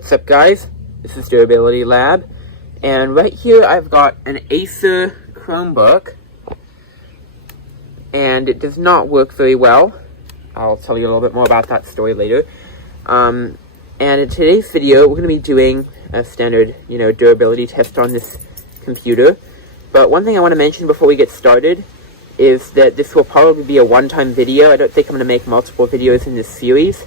What's up, guys? This is Durability Lab, and right here I've got an Acer Chromebook, and it does not work very well. I'll tell you a little bit more about that story later. And in today's video, we're going to be doing a standard, durability test on this computer. But one thing I want to mention before we get started is that this will probably be a one-time video. I don't think I'm going to make multiple videos in this series.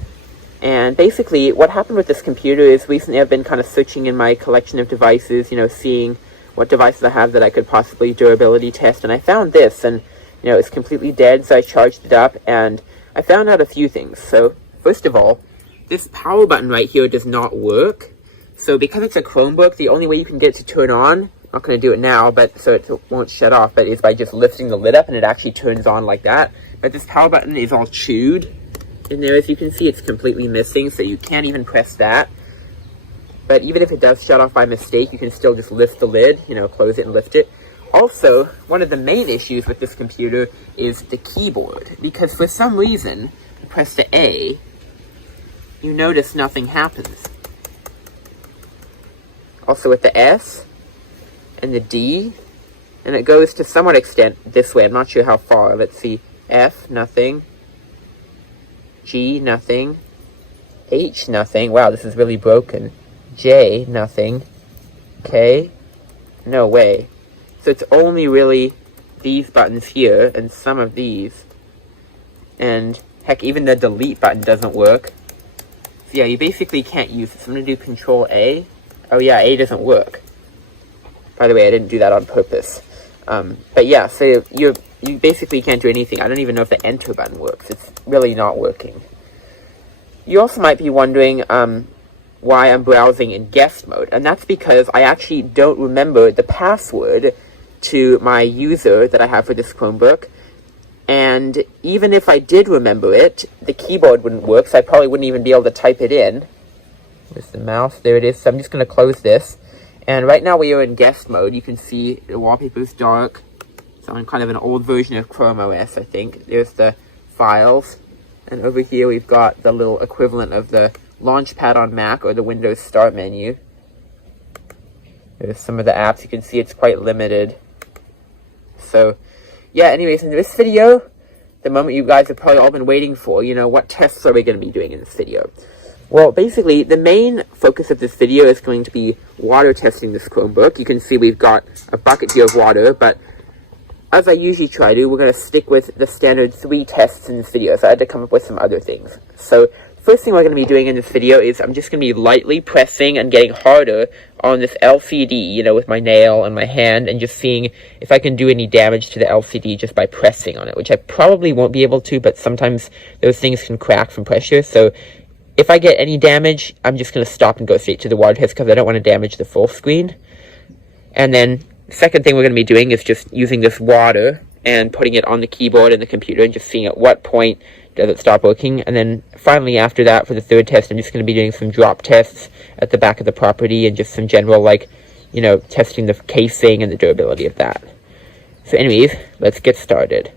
And basically, what happened with this computer is recently I've been kind of searching in my collection of devices, seeing what devices I have that I could possibly durability test. And I found this, and, it's completely dead, so I charged it up, and I found out a few things. So, first of all, this power button right here does not work. So because it's a Chromebook, the only way you can get it to turn on, I'm not going to do it now, but so it won't shut off, but is by just lifting the lid up, and it actually turns on like that. But this power button is all chewed in there. As you can see, it's completely missing, so you can't even press that. But even if it does shut off by mistake, you can still just lift the lid, close it and lift it. Also, one of the main issues with this computer is the keyboard, because for some reason, I press the A, you notice nothing happens. Also with the S and the D, and it goes to somewhat extent this way. I'm not sure how far. Let's see. F, nothing. G, nothing. H, nothing. Wow, this is really broken. J, nothing. K, no way. So it's only really these buttons here and some of these. And heck, even the delete button doesn't work. So yeah, you basically can't use it. So I'm going to do Control A. Oh yeah, A doesn't work. By the way, I didn't do that on purpose. But yeah, so you basically can't do anything. I don't even know if the enter button works. It's really not working. You also might be wondering why I'm browsing in guest mode. And that's because I actually don't remember the password to my user that I have for this Chromebook. And even if I did remember it, the keyboard wouldn't work, so I probably wouldn't even be able to type it in. There's the mouse. There it is. So I'm just going to close this. And right now we are in guest mode. You can see the wallpaper is dark. It's on kind of an old version of Chrome OS, I think. There's the files. And over here we've got the little equivalent of the Launchpad on Mac or the Windows Start menu. There's some of the apps. You can see it's quite limited. So, yeah, anyways, in this video, the moment you guys have probably all been waiting for, what tests are we going to be doing in this video? Well, basically, the main focus of this video is going to be water testing this Chromebook. You can see we've got a bucket here of water, but as I usually try to, we're going to stick with the standard 3 tests in this video, so I had to come up with some other things. So, first thing we're going to be doing in this video is I'm just going to be lightly pressing and getting harder on this LCD, with my nail and my hand, and just seeing if I can do any damage to the LCD just by pressing on it, which I probably won't be able to, but sometimes those things can crack from pressure. So if I get any damage, I'm just going to stop and go straight to the water test because I don't want to damage the full screen. And then the second thing we're going to be doing is just using this water and putting it on the keyboard and the computer and just seeing at what point does it stop working. And then finally after that, for the third test, I'm just going to be doing some drop tests at the back of the property and just some general, testing the casing and the durability of that. So anyways, let's get started.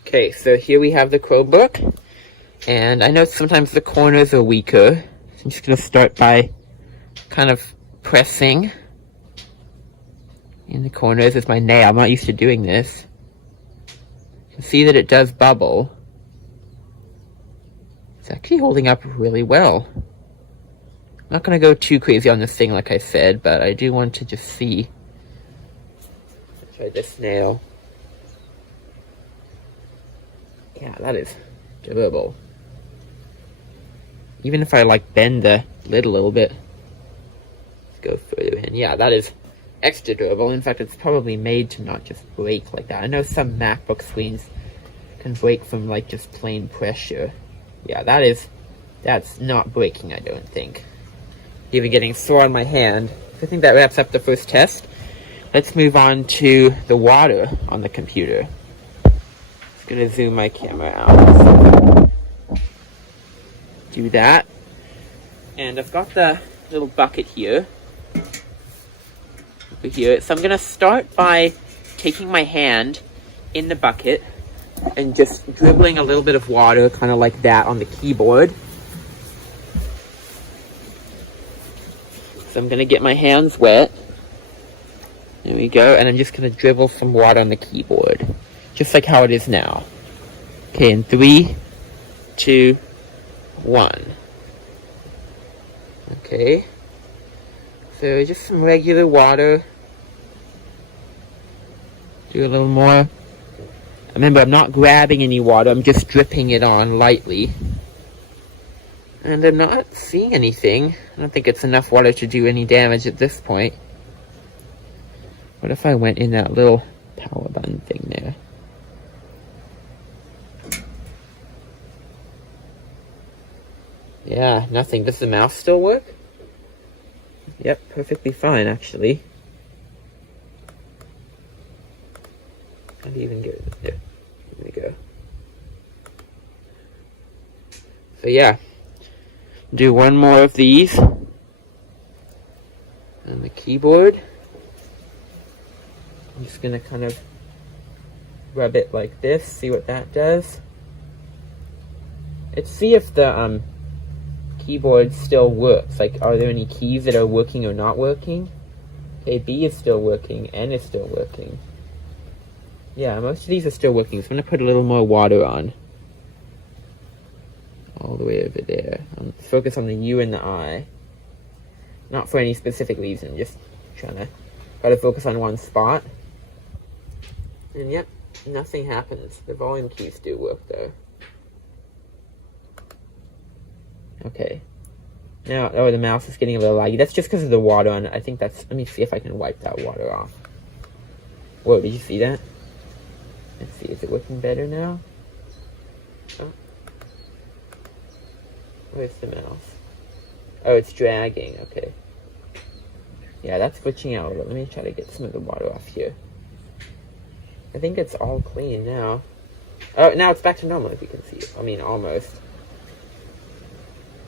Okay, so here we have the Chromebook. And I know sometimes the corners are weaker. So I'm just going to start by kind of pressing in the corners with my nail. I'm not used to doing this. You can see that it does bubble. It's actually holding up really well. I'm not going to go too crazy on this thing like I said, but I do want to just see. Let's try this nail. Yeah, that is durable. Even if I bend the lid a little bit, let's go further in. Yeah, that is extra durable. In fact, it's probably made to not just break like that. I know some MacBook screens can break from just plain pressure. Yeah, that's not breaking, I don't think. Even getting sore on my hand. I think that wraps up the first test. Let's move on to the water on the computer. Just gonna zoom my camera out. Do that, and I've got the little bucket here over here. So I'm gonna start by taking my hand in the bucket and just dribbling a little bit of water, kind of like that, on the keyboard. I'm going to get my hands wet. There we go. And I'm just going to dribble some water on the keyboard. Just like how it is now. Okay, in 3, 2, 1. Okay. So just some regular water. Do a little more. Remember, I'm not grabbing any water. I'm just dripping it on lightly. And I'm not seeing anything. I don't think it's enough water to do any damage at this point. What if I went in that little power button thing there? Yeah, nothing. Does the mouse still work? Yep, perfectly fine, actually. How do you even get it there? There we go. So yeah. Do one more of these on the keyboard. I'm just gonna kind of rub it like this, see what that does. Let's see if the keyboard still works. Like, are there any keys that are working or not working? Okay, B is still working, N is still working. Yeah, most of these are still working, so I'm gonna put a little more water on. All the way over there. Focus on the U and the I. Not for any specific reason, just trying to try to focus on one spot. And yep, nothing happens. The volume keys do work though. Okay. Now, oh, the mouse is getting a little laggy. That's just because of the water on it. I think that's, let me see if I can wipe that water off. Whoa, did you see that? Let's see, is it working better now? Oh. Where's the mouse? Oh, it's dragging. Okay. Yeah, that's glitching out a little. Let me try to get some of the water off here. I think it's all clean now. Oh, now it's back to normal, if you can see. I mean, almost.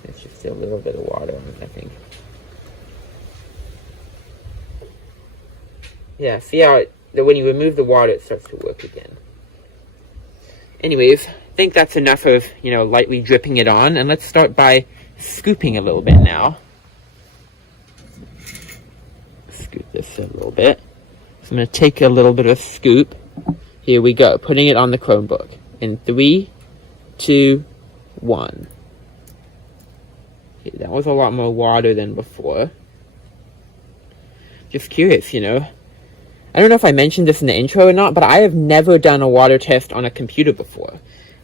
It's just a little bit of water on it, I think. Yeah, see how when you remove the water, it starts to work again. Anyways, I think that's enough of, lightly dripping it on. And let's start by scooping a little bit now. Scoop this a little bit. So I'm going to take a little bit of a scoop. Here we go. Putting it on the Chromebook. In 3, 2, 1. Okay, that was a lot more water than before. Just curious, I don't know if I mentioned this in the intro or not, but I have never done a water test on a computer before.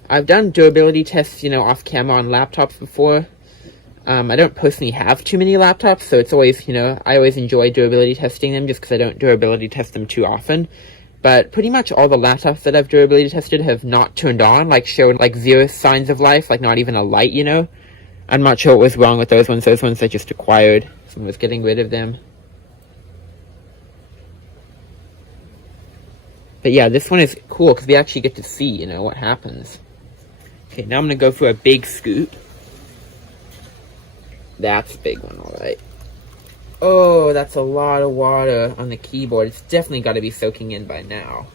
I've done durability tests, off camera on laptops before. I don't personally have too many laptops, so it's always, I always enjoy durability testing them just because I don't durability test them too often. But pretty much all the laptops that I've durability tested have not turned on, showed zero signs of life, not even a light, I'm not sure what was wrong with those ones. Those ones I just acquired. Someone was getting rid of them. But yeah, this one is cool because we actually get to see, what happens. Okay, now I'm going to go for a big scoop. That's a big one, alright. Oh, that's a lot of water on the keyboard. It's definitely got to be soaking in by now.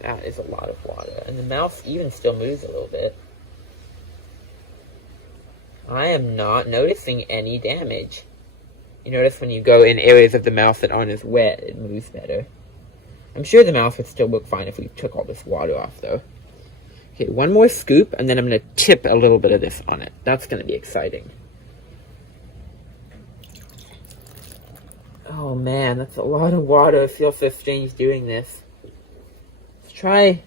That is a lot of water. And the mouse even still moves a little bit. I am not noticing any damage. You notice when you go in areas of the mouse that aren't as wet, it moves better. I'm sure the mouse would still work fine if we took all this water off, though. Okay, one more scoop, and then I'm going to tip a little bit of this on it. That's going to be exciting. Oh, man, that's a lot of water. I feel so strange doing this. Let's try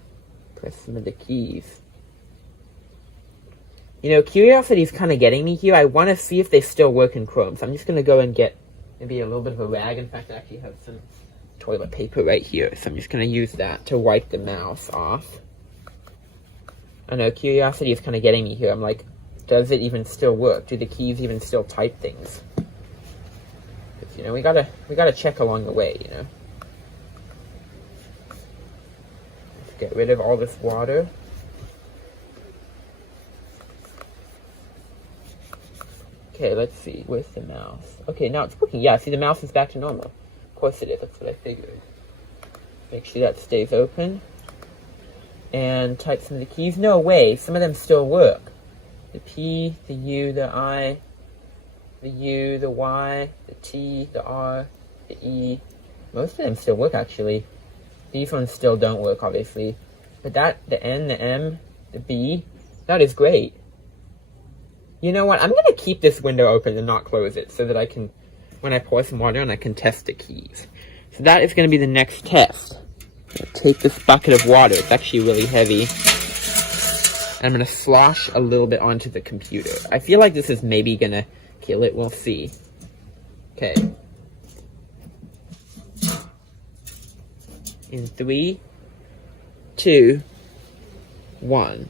press some of the keys. Curiosity's kind of getting me here. I want to see if they still work in Chrome, so I'm just going to go and get maybe a little bit of a rag. In fact, I actually have some toilet paper right here, so I'm just going to use that to wipe the mouse off. I know, curiosity is kind of getting me here. I'm like, does it even still work? Do the keys even still type things? Because, we gotta check along the way, Let's get rid of all this water. Okay, let's see. Where's the mouse? Okay, now it's working. Yeah, see, the mouse is back to normal. Of course it is. That's what I figured. Make sure that stays open. And type some of the keys. No way. Some of them still work. The P, the U, the I. the U, the Y, the T, the R, the E. Most of them still work, actually. These ones still don't work, obviously. But the N, the M, the B, that is great. You know what? I'm going to keep this window open and not close it so that I can, when I pour some water on, I can test the keys. So that is going to be the next test. I'm going to take this bucket of water. It's actually really heavy. And I'm going to slosh a little bit onto the computer. I feel like this is maybe going to kill it. We'll see. Okay. In 3, 2, 1.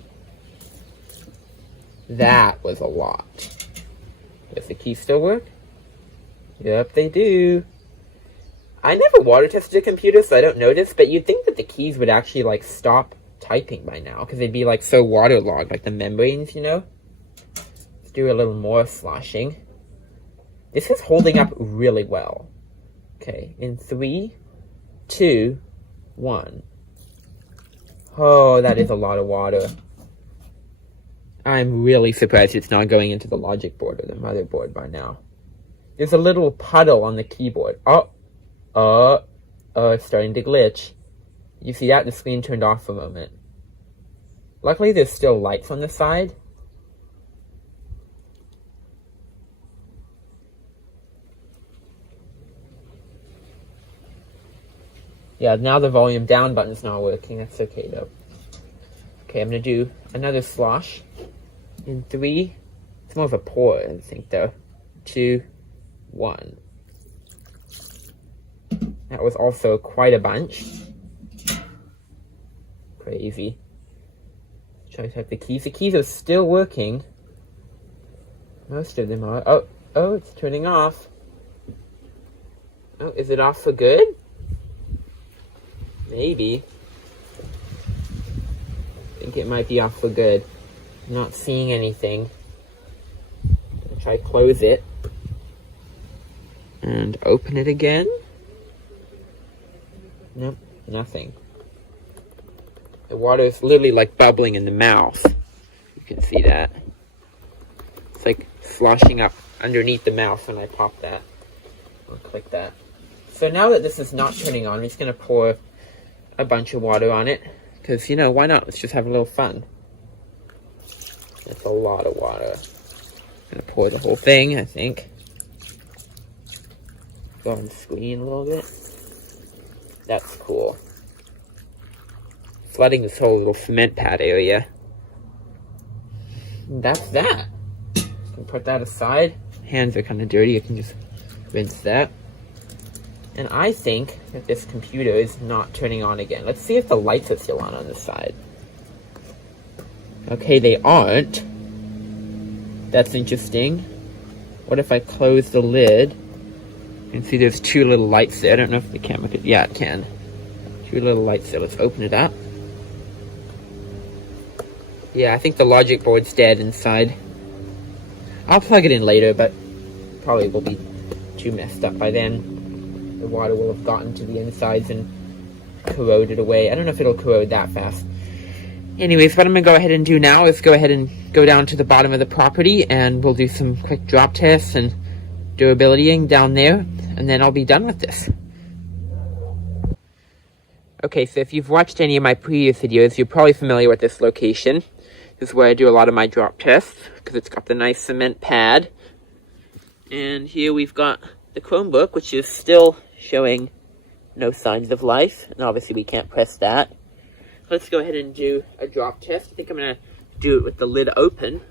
That was a lot. Does the keys still work? Yep, they do. I never water tested a computer, so I don't notice, but you'd think that the keys would actually, like, stop typing by now, because they'd be, like, so waterlogged, like the membranes, you know? Let's do a little more sloshing. This is holding up really well. Okay, in 3, 2, 1. Oh, that is a lot of water. I'm really surprised it's not going into the logic board or the motherboard by now. There's a little puddle on the keyboard. It's starting to glitch. You see that? The screen turned off for a moment. Luckily, there's still lights on the side. Yeah, now the volume down button's not working. That's okay, though. Okay, I'm going to do another slosh. In 3, it's more of a pour, I think, though. 2, 1. That was also quite a bunch. Crazy. Try to type the keys. The keys are still working. Most of them are. Oh, it's turning off. Oh, is it off for good? Maybe. I think it might be off for good. I'm not seeing anything. I'm gonna try close it. And open it again. Nope, nothing. The water is literally like bubbling in the mouth. You can see that. It's like sloshing up underneath the mouth when I pop that. Or click that. So now that this is not turning on, I'm just going to pour a bunch of water on it. Because, you know, why not? Let's just have a little fun. That's a lot of water. I'm going to pour the whole thing, I think. Go on the screen a little bit. That's cool. Flooding this whole little cement pad area. And that's that. You can put that aside. Hands are kind of dirty. You can just rinse that. And I think that this computer is not turning on again. Let's see if the lights are still on this side. Okay, they aren't. That's interesting. What if I close the lid? You can see there's 2 little lights there. I don't know if the camera could... Yeah, it can. 2 little lights there. Let's open it up. Yeah, I think the logic board's dead inside. I'll plug it in later, but probably will be too messed up by then. The water will have gotten to the insides and corroded away. I don't know if it'll corrode that fast. Anyways, what I'm going to go ahead and do now is go ahead and go down to the bottom of the property, and we'll do some quick drop tests and durabilitying down there, and then I'll be done with this. Okay, so if you've watched any of my previous videos, you're probably familiar with this location. This is where I do a lot of my drop tests, because it's got the nice cement pad. And here we've got the Chromebook, which is still showing no signs of life, and obviously we can't press that. Let's go ahead and do a drop test. I think I'm going to do it with the lid open.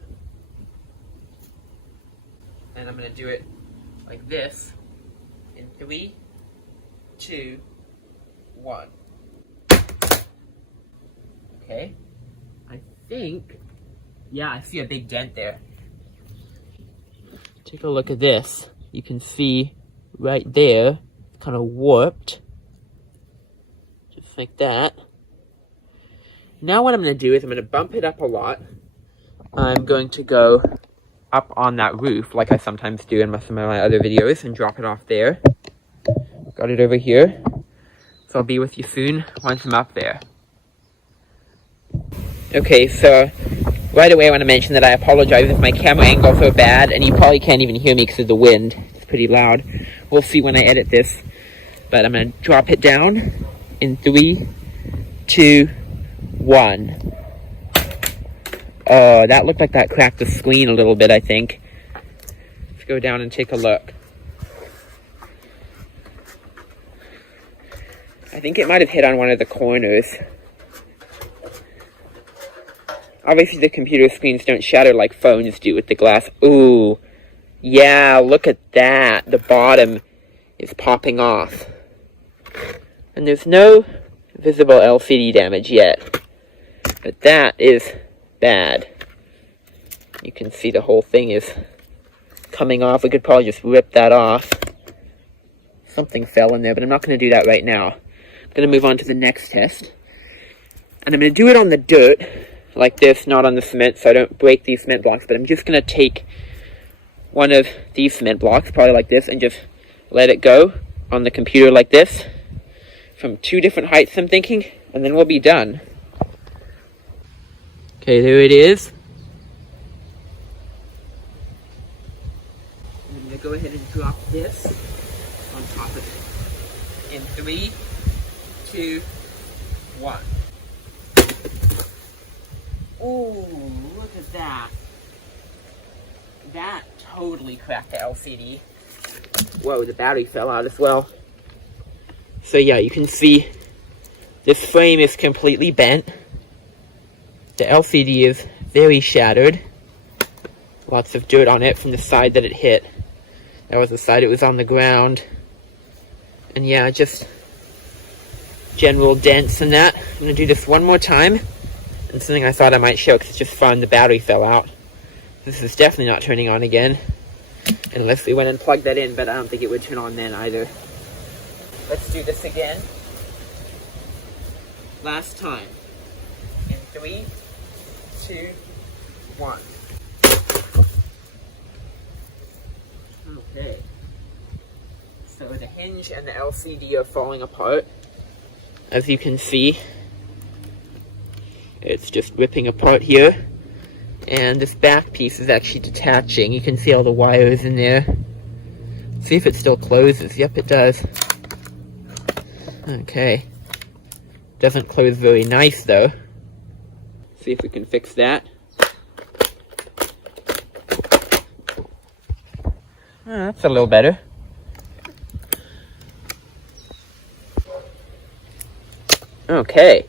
And I'm going to do it like this in 3, 2, 1. Okay. I think, yeah, I see a big dent there. Take a look at this. You can see right there, kind of warped. Just like that. Now what I'm going to do is I'm going to bump it up a lot. I'm going to go up on that roof, like I sometimes do in some of my other videos, and drop it off there. Got it over here. So I'll be with you soon once I'm up there. Okay, so Right away I want to mention that I apologize if my camera angles are bad, and you probably can't even hear me because of the wind. It's pretty loud. We'll see when I edit this. But I'm going to drop it down in 3, 2, 1. Oh, that looked like that cracked the screen a little bit, I think. Let's go down and take a look. I think it might have hit on one of the corners. Obviously the computer screens don't shatter like phones do with the glass. Ooh, yeah, look at that. The bottom is popping off. And there's no visible LCD damage yet. But that is bad. You can see the whole thing is coming off. We could probably just rip that off. Something fell in there, but I'm not going to do that right now. I'm going to move on to the next test. And I'm going to do it on the dirt, like this, not on the cement, so I don't break these cement blocks. But I'm just going to take one of these cement blocks, probably like this, and just let it go on the computer like this, from 2 different heights, I'm thinking, and then we'll be done. Okay, there it is. I'm going to go ahead and drop this on top of it. In 3, 2, 1. Ooh, look at that. That totally cracked the LCD. Whoa, the battery fell out as well. So yeah, you can see this frame is completely bent. The LCD is very shattered. Lots of dirt on it from the side that it hit. That was the side it was on the ground. And yeah, just general dents and that. I'm going to do this one more time. And something I thought I might show because it's just fun. The battery fell out. This is definitely not turning on again. Unless we went and plugged that in, but I don't think it would turn on then either. Let's do this again. Last time. In 3, 2, 1. Okay. So the hinge and the LCD are falling apart. As you can see, it's just ripping apart here. And this back piece is actually detaching. You can see all the wires in there. See if it still closes. Yep, it does. Okay. Doesn't close very nice though. See if we can fix that. That's a little better. Okay.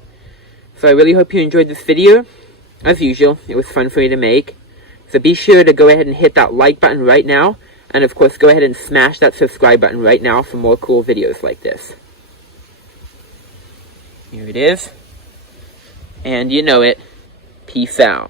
So I really hope you enjoyed this video. As usual, it was fun for me to make. So be sure to go ahead and hit that like button right now. And of course, go ahead and smash that subscribe button right now for more cool videos like this. Here it is. And you know it. Peace out.